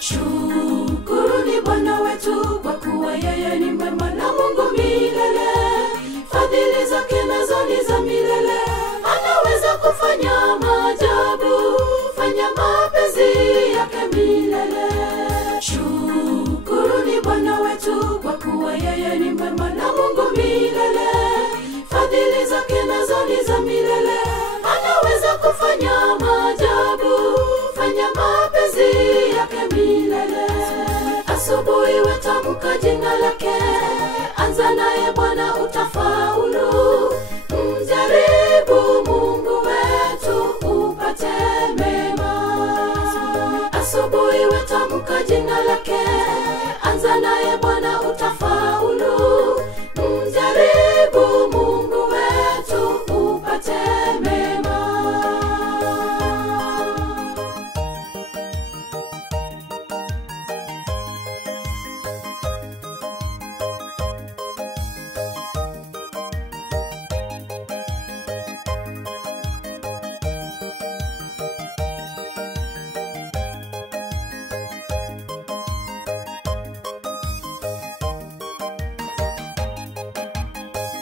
Shukuruni Bwana wetu kwa kuwa yeye ni mwema na Mungu milele. Fadhili zake nazo ni za milele. Anaweza kufanya maajabu, fanya mapenzi yake milele. Shukuruni Bwana wetu kwa kuwa yeye ni mwema na Mungu milele. Fadhili zake nazo ni za milele. Anaweza kufanya maajabu, fanya mapenzi yake milele. Asubuhi wetamka jina lake, anza naye Bwana utafaulu. Mjaribu Mungu wetu upate mema. Asubuhi wetamka jina lake, anza naye Bwana utafaulu. Mjaribu Mungu wetu upate mema.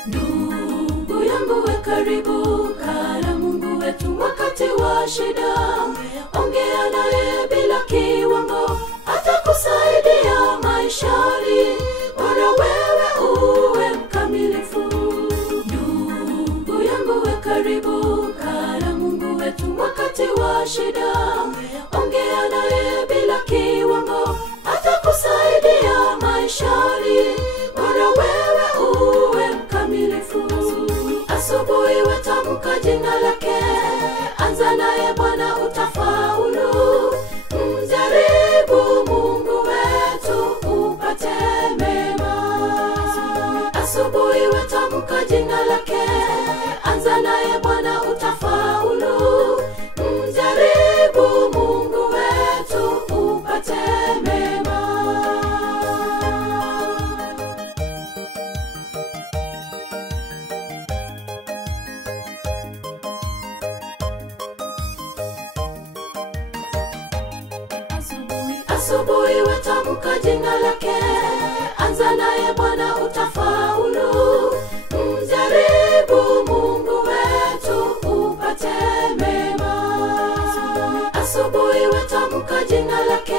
Ndugu yangu we karibu, kana Mungu wetu wakati wa shida. Ongea naye bila kiwango, atakusaidia maishani. Bora wewe uwe mkamilifu. Ndugu yangu we karibu, kana Mungu wetu wakati wa shida. Ongea naye bila kiwango, atakusaidia maishani. Bora wewe uwe mkamilifu. Asubuhi wetamka jina lake, anza naye Bwana utafaulu. Mjaribu Mungu wetu upate mema. Asubuhi wetamka jina lake, anza naye Bwana utafaulu. Mjaribu Mungu wetu upate mema. Asubuhi wetamka jina lake, anza naye Bwana utafaulu. Mjaribu Mungu wetu upate mema. Asubuhi wetamka jina lake,